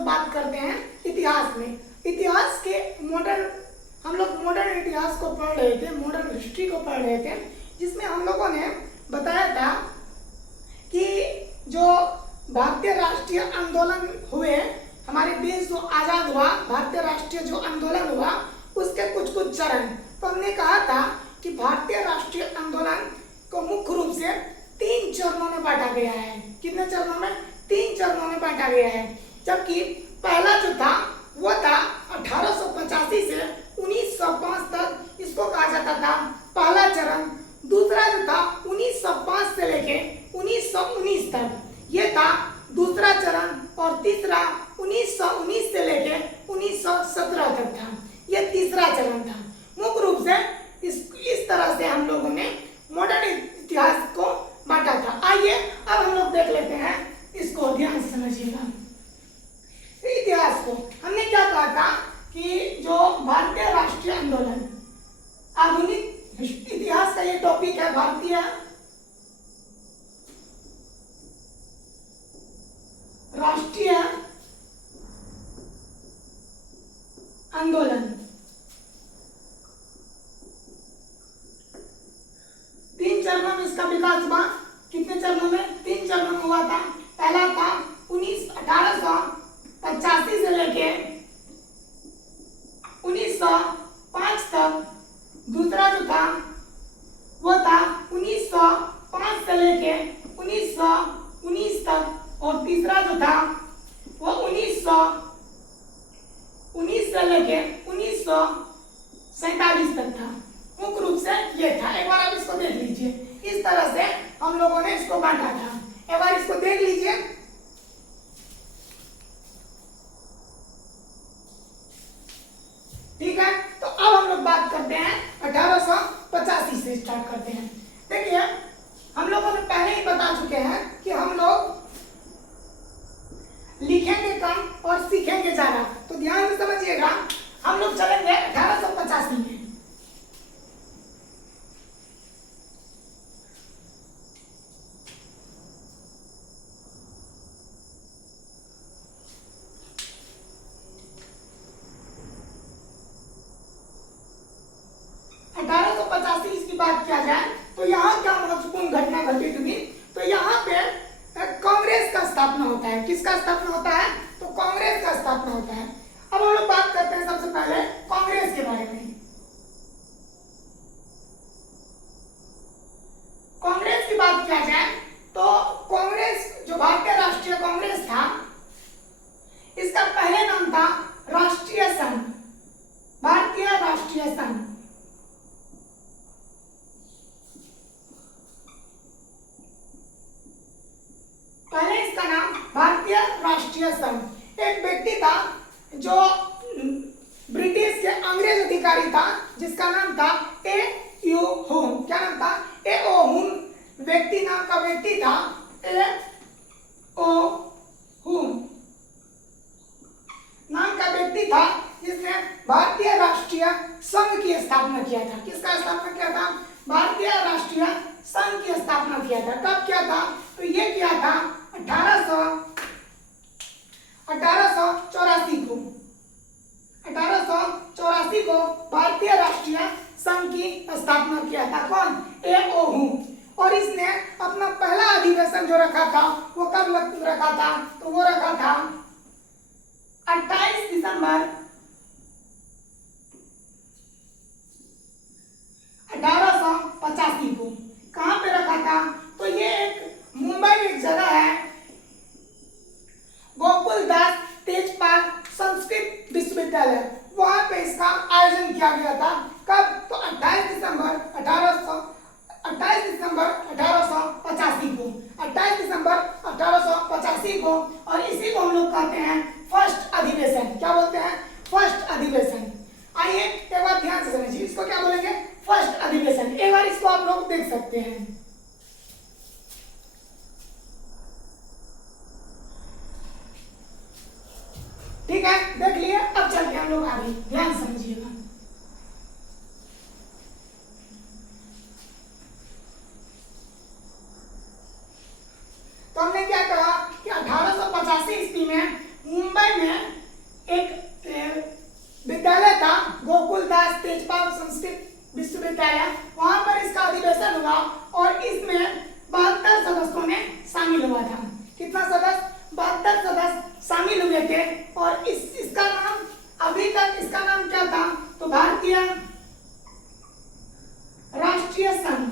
लोग बात करते हैं इतिहास में। इतिहास के हम लोग मॉडर्न इतिहास को पढ़ रहे थे, मॉडर्न हिस्ट्री को पढ़ रहे थे, जिसमें हम लोगों ने बताया था कि जो भारतीय राष्ट्रीय आंदोलन हुए, हमारे देश जो आज़ाद हुआ, भारतीय राष्ट्रीय जो आंदोलन हुआ उसके कुछ कुछ चरण। तो हमने कहा था कि भारतीय राष्ट्रीय आंदोलन को मुख्य रूप से 3 चरणों में बांटा गया है। कितने चरणों में? 3 चरणों में बांटा गया है। जबकि पहला जो था वो था 1885 से 1905 तक, इसको कहा जाता था पहला चरण। दूसरा जो था 1905 से लेके 1919 तक, ये था दूसरा चरण। और तीसरा 1919 से लेके 1917 तक था, ये तीसरा चरण था। मुख्य रूप से इस तरह से हम लोगों ने मॉडर्न इतिहास को बांटा था। आइए अब हम लोग देख लेते हैं, इसको ध्यान से समझिएगा। इतिहास को हमने क्या कहा था कि जो भारतीय राष्ट्रीय आंदोलन, आधुनिक इतिहास का ये टॉपिक है, भारतीय राष्ट्रीय आंदोलन। 3 चरणों में इसका विकास हुआ। कितने चरणों में? 3 चरणों में हुआ था। पहला था 1885 से लेके 1905 तक। दूसरा जो था वो था 1905 से लेके 1919 तक। और तीसरा जो था वो 1919 से लेके 1947 तक था। मुख्य रूप से ये था। एक बार आप इसको देख लीजिए, इस तरह से हम लोगों ने इसको बांटा था। एक बार इसको देख लीजिए। ठीक है, तो अब हम लोग बात करते हैं 1885 से स्टार्ट करते हैं। देखिए, हम लोगों ने पहले ही बता चुके हैं कि हम लोग लिखेंगे कम और सीखेंगे ज्यादा। तो ध्यान से समझिएगा, हम लोग चलेंगे 1885 में। इसकी बात किया जाए तो यहाँ क्या महत्वपूर्ण घटना घटित हुई? तो यहाँ पे कांग्रेस का स्थापना होता है। किसका स्थापना होता है? तो कांग्रेस का स्थापना होता है। अब हम लोग बात करते हैं सबसे पहले कांग्रेस के बारे में। कांग्रेस की बात किया जाए तो कांग्रेस, जो भारतीय राष्ट्रीय कांग्रेस था, इसका पहले नाम था राष्ट्रीय संघ, भारतीय राष्ट्रीय संघ। पहले इसका नाम भारतीय राष्ट्रीय संघ। एक व्यक्ति था जो ब्रिटिश के अंग्रेज अधिकारी था, जिसका नाम था ए ओ हुम। क्या नाम था? ए ओ हुम व्यक्ति नाम का व्यक्ति था, ए ओ हुम नाम का व्यक्ति था, जिसने भारतीय राष्ट्रीय संघ की स्थापना किया था। किसका स्थापना किया था? भारतीय राष्ट्रीय संघ की स्थापना किया था। कब किया था? तो ये किया था 1884 को। 1884 को भारतीय राष्ट्रीय संघ की स्थापना किया था। कौन? ए ओ हुम। और इसने अपना पहला अधिवेशन जो रखा था वो कब रखा था? तो वो रखा था 28 दिसंबर 1885 को। कहां पे रखा था? तो ये एक मुंबई में एक जगह है, गोकुलदास तेजपाल संस्कृत विश्वविद्यालय, वहां पे इसका आयोजन किया गया था। कब? तो 28 दिसंबर 1885 को। 28 दिसंबर 1885 को। और इसी को हम लोग कहते हैं फर्स्ट अधिवेशन। क्या बोलते हैं? फर्स्ट अधिवेशन। आइए एक बार ध्यान से समझिए, इसको क्या बोलेंगे? फर्स्ट अधिवेशन। एक बार इसको आप लोग देख सकते हैं। ठीक है, देख लिए। अब चलते हैं हम लोग आगे, ध्यान समझिएगा। तो हमने क्या कहा कि 1885 ईस्वी में मुंबई में जिसमें 72 सदस्यों ने शामिल हुआ था। कितना सदस्य? 72 सदस्य शामिल हुए थे। और इसका नाम, अभी तक इसका नाम क्या था? तो भारतीय राष्ट्रीय संघ।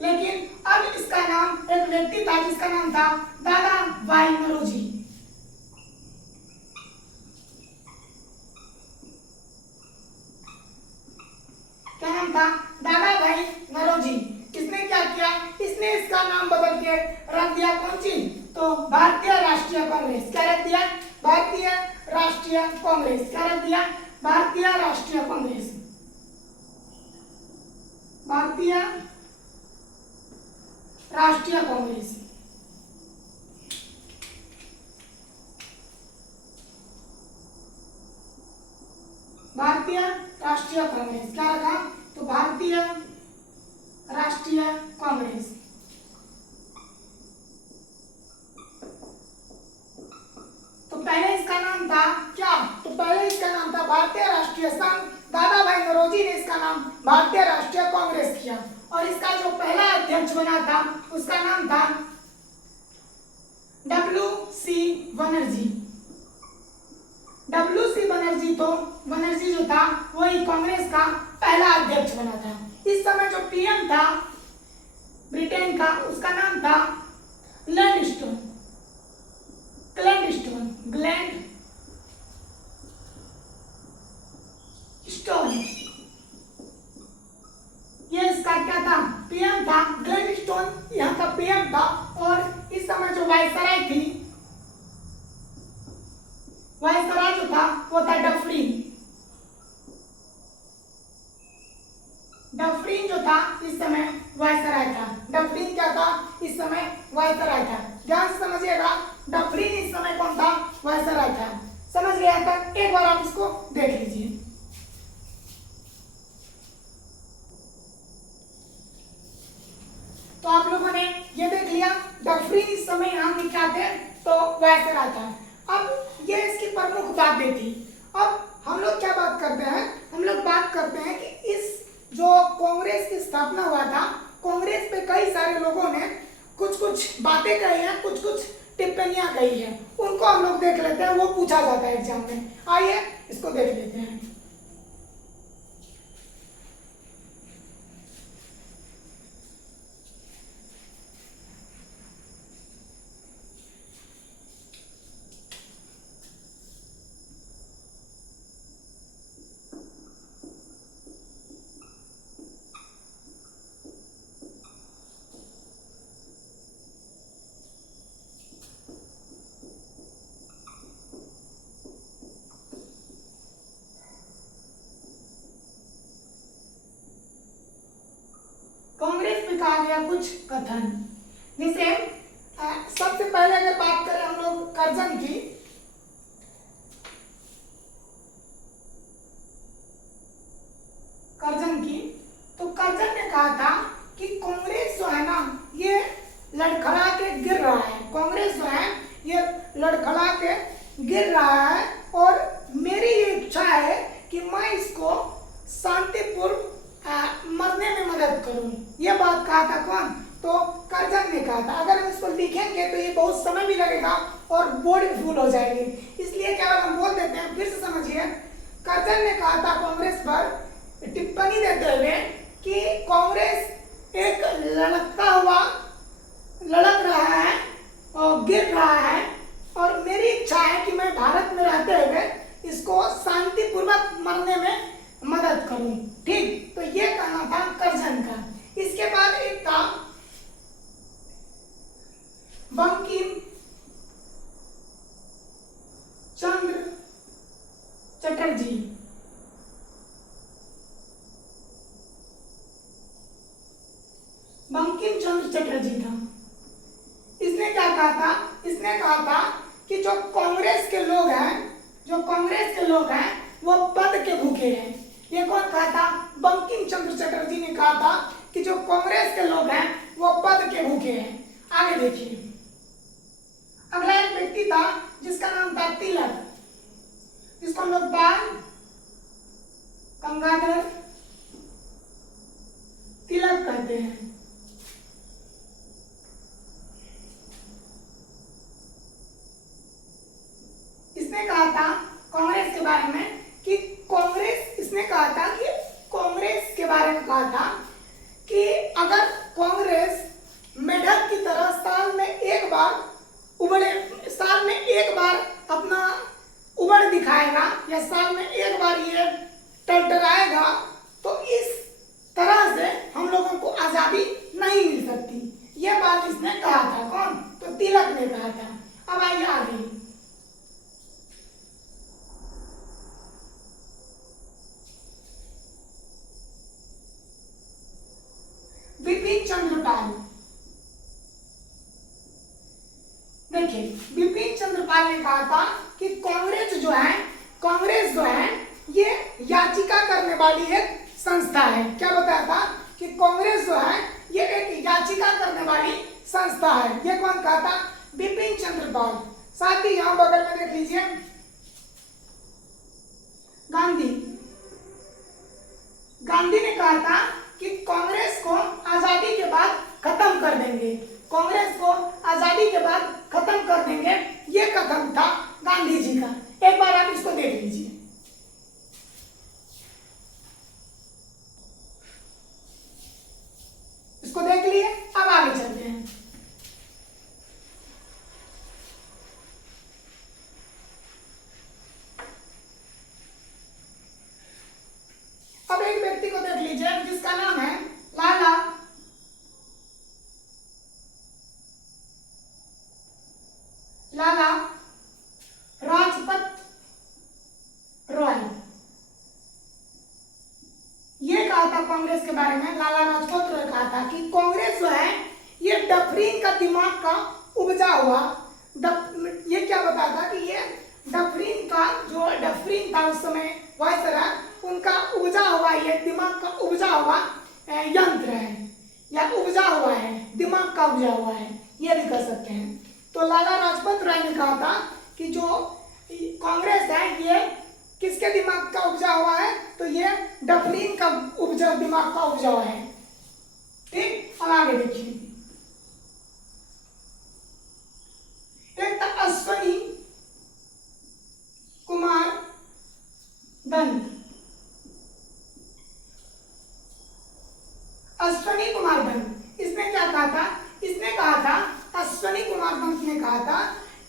लेकिन अब इसका नाम, एक व्यक्ति था जिसका नाम था दादा भाई नौरोजी। क्या नाम था? दादा भाई नौरोजी। इसने क्या किया? इसने इसका नाम बदल के रख दिया कौन सी? तो भारतीय राष्ट्रीय कांग्रेस। क्या रख दिया? भारतीय राष्ट्रीय कांग्रेस। क्या रख दिया? भारतीय राष्ट्रीय कांग्रेस। भारतीय राष्ट्रीय कांग्रेस। भारतीय राष्ट्रीय कांग्रेस। क्या रखा? तो भारतीय राष्ट्रीय कांग्रेस। तो पहले इसका नाम था क्या? तो पहले इसका नाम था भारतीय राष्ट्रीय संघ। दादा भाई नौरोजी ने इसका नाम भारतीय राष्ट्रीय कांग्रेस किया। और इसका जो पहला अध्यक्ष बना था उसका नाम था WC बनर्जी। WC बनर्जी, तो बनर्जी जो था वही कांग्रेस का पहला अध्यक्ष बना था। इस समय जो पीएम था ब्रिटेन का, उसका नाम था ग्लैडस्टोन। ये इसका क्या था? पीएम था। ग्लैडस्टोन यहाँ का पीएम था। और इस समय जो वायसराय थी, वायसराय जो था वो था डफरिन। डफरिन जो था इस समय वायसराय था। डफरिन क्या था? इस समय वायसराय था। ध्यान से समझिएगा, डफरिन इस समय कौन था? वायसराय था। समझ गया था? एक बार आप इसको देख लीजिए। तो आप लोगों ने ये देख लिया, डफरिन इस समय यहाँ के क्या थे? तो वायसराय था। अब ये इसकी प्रमुख बातें थी। अब हम लोग क्या बात करते हैं? हम लोग बात करते हैं कि इस जो कांग्रेस की स्थापना हुआ था, कांग्रेस पे कई सारे लोगों ने कुछ कुछ बातें कही हैं, कुछ कुछ टिप्पणियां कही हैं। उनको हम लोग देख लेते हैं, वो पूछा जाता है एग्जाम में। आइए इसको देख लेते हैं। कांग्रेस पे कहा गया कुछ कथन, जैसे सबसे पहले अगर बात करें हम लोग कर्जन की, तो कर्जन ने कहा था कि कांग्रेस जो है ना ये लड़खड़ा के गिर रहा है। कांग्रेस जो है ये लड़खड़ा के गिर रहा है और मेरी ये इच्छा है कि मैं इसको शांतिपूर्ण मरने में मदद करूं। ये बात कहा था कौन? तो कर्जन ने कहा था। अगर हम इसको लिखेंगे तो ये बहुत समय भी लगेगा और बोर्ड भी फुल हो जाएगी, इसलिए केवल हम बोल देते हैं। फिर से समझिए, कर्जन ने कहा था कांग्रेस पर टिप्पणी देते हुए कि कांग्रेस एक लड़क रहा है और गिर रहा है और मेरी इच्छा है कि मैं भारत में रहते हुए इसको शांतिपूर्वक मरने में मदद करूं। ठीक, तो ये कहना था कर्जन का। इसके बाद एक था बंकिम चंद्र चटर्जी। बंकिम चंद्र चटर्जी था। इसने क्या कहा था? इसने कहा था कि जो कांग्रेस के लोग हैं वो पद के भूखे हैं। ये कौन कहा था? बंकिम चंद्र चटर्जी ने कहा था कि जो कांग्रेस के लोग हैं वो पद के भूखे हैं। आगे देखिए, अगला एक व्यक्ति था जिसका नाम था तिलक, जिसको हम लोग बाल गंगाधर चलते हैं। इसने कहा था कांग्रेस के बारे में कि इसने कहा था कि कांग्रेस के बारे में कहा था कि अगर कांग्रेस मेढक की तरह साल में एक बार अपना उबड़ दिखाएगा या साल में एक बार ये टरटराएगा तो इस तरह से हम लोगों को आजादी नहीं मिल सकती। ये बात इसने कहा था। कौन? तो तिलक ने कहा था। अब आइए आगे। बिपिन चंद्र पाल। देखिए, बिपिन चंद्र पाल ने कहा था कि कांग्रेस जो है ये याचिका करने वाली एक संस्था है। क्या बताया था कि कांग्रेस जो है ये एक याचिका करने वाली संस्था है। ये कौन कहा था? बिपिन चंद्र पाल। साथ ही यहां बगल में देख लीजिए गांधी ने कहा था कि कांग्रेस को आजादी के बाद खत्म कर देंगे। कांग्रेस को आजादी के बाद खत्म कर देंगे, ये कथन था गांधी जी का। एक बार आप इसको देख लीजिए। इसको देख लिए, अब आगे चलते हैं। अब एक व्यक्ति को देख लीजिए जिसका नाम है लाला राजपत रॉय। ये कहा था कांग्रेस के बारे में, लाला राजपत रॉय कहा था कि कांग्रेस जो है ये डफरीन का दिमाग का उपजा हुआ ये क्या बताया था कि ये डफरीन था उस समय वायसराय, उनका उपजा हुआ ये दिमाग का उपजा हुआ यंत्र है या उपजा हुआ है, दिमाग का उपजा हुआ है, ये भी कह सकते हैं। तो लाला लाजपत राय ने कहा था कि जो कांग्रेस है ये किसके दिमाग का उपजा हुआ है? तो ये डफरीन का दिमाग का उपजा हुआ है। ठीक, अब आगे देखिए। एक था अश्वनी कुमार दंत। अश्वनी कुमार दंत, इसने क्या कहा था? इसने कहा था, अश्वनी कुमार दंत ने कहा था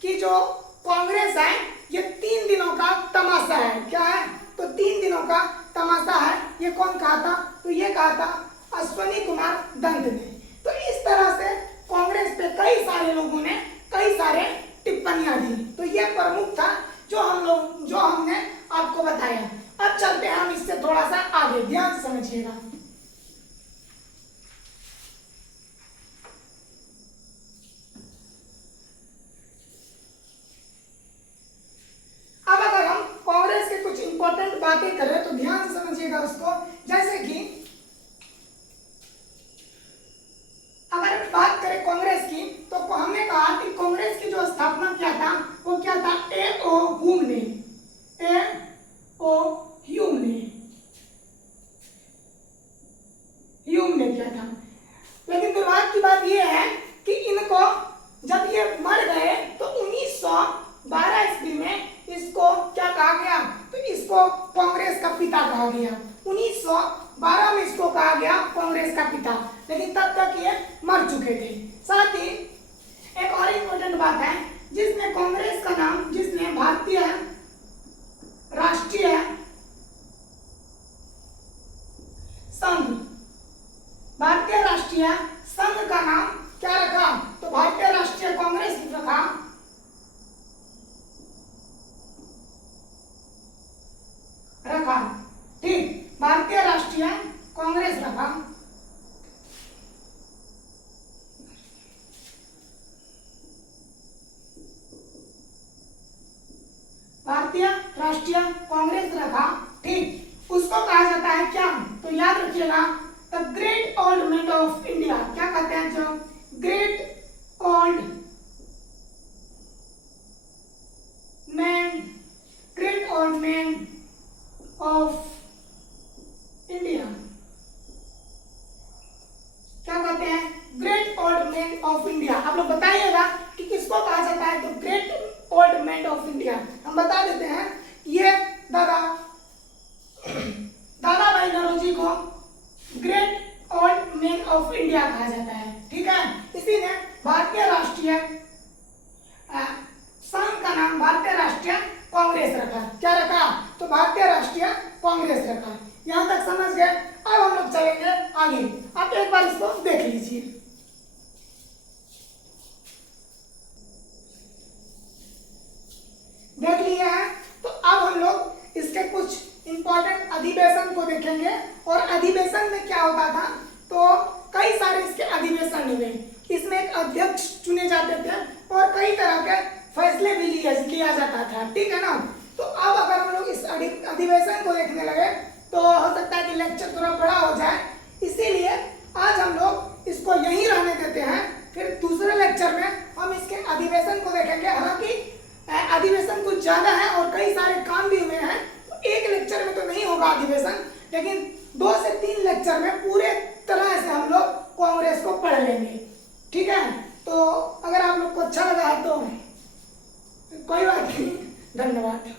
कि जो कांग्रेस है ये 3 दिनों का तमाशा है। क्या है? तो 3 दिनों का तमाशा है। ये कौन कहा था? तो ये कहा था अश्वनी कुमार दंत ने। तो इस तरह से कांग्रेस पे कई सारे लोगों ने कई सारे टिप्पणियां दी। तो ये प्रमुख था जो हमने आपको बताया। अब चलते हैं हम इससे थोड़ा सा आगे, ध्यान से समझिएगा। अब अगर हम कांग्रेस के कुछ इंपॉर्टेंट बातें करें तो ध्यान से समझिएगा उसको। जैसे कि अगर बात करें कांग्रेस की तो हमने कहा कि कांग्रेस की जो स्थापना किया था वो क्या था? ए.ओ. ह्यूम ने। ह्यूम ने किया था। लेकिन दुर्भाग्य की बात यह है कि इनको जब ये मर गए तो 1912 ईस्वी में इसको क्या कहा गया? तो इसको कांग्रेस का पिता कहा गया। 1912 में इसको कहा गया कांग्रेस का पिता, लेकिन तब तक ये मर चुके थे। साथ ही एक और इम्पोर्टेंट बात है, जिसने कांग्रेस का नाम, जिसने भारतीय राष्ट्रीय संघ का नाम क्या रखा? तो भारतीय राष्ट्रीय कांग्रेस रखा। ठीक, भारतीय राष्ट्रीय कांग्रेस रखा। भारतीय राष्ट्रीय कांग्रेस रखा। ठीक, उसको कहा जाता है क्या? तो याद रखिएगा, the great old man of India. क्या कहते हैं? जो great old man of India. Great old man of India कहा जाता है। ठीक है, इसी ने भारतीय राष्ट्रीय संघ का नाम भारतीय राष्ट्रीय कांग्रेस रखा। क्या रखा? तो भारतीय राष्ट्रीय कांग्रेस रखा। यहां तक समझ गए। अब हम लोग चलेंगे आगे। आप एक बार इसको देख लीजिए। देख लिया है, तो अब हम लोग इसके कुछ इंपॉर्टेंट अधिवेशन को देखेंगे। और अधिवेशन में क्या होता था, तो कई सारे इसके अधिवेशन हुए। इसमें एक अध्यक्ष चुने जाते थे और कई तरह के फैसले भी लिया जाता था। ठीक है ना। तो अब अगर हम लोग इस अधिवेशन को देखने लगे तो हो सकता है कि लेक्चर थोड़ा बड़ा हो जाए, इसीलिए आज हम लोग इसको यहीं रहने देते हैं। फिर दूसरे लेक्चर में हम इसके अधिवेशन को देखेंगे। हालांकि अधिवेशन कुछ ज्यादा है और कई सारे काम भी हुए हैं, तो एक लेक्चर में तो नहीं होगा अधिवेशन, लेकिन 2 से 3 लेक्चर में पूरे तरह से हम लोग कांग्रेस को पढ़ लेंगे। ठीक है, तो अगर आप लोग को अच्छा लगा है तो कोई बात नहीं, धन्यवाद।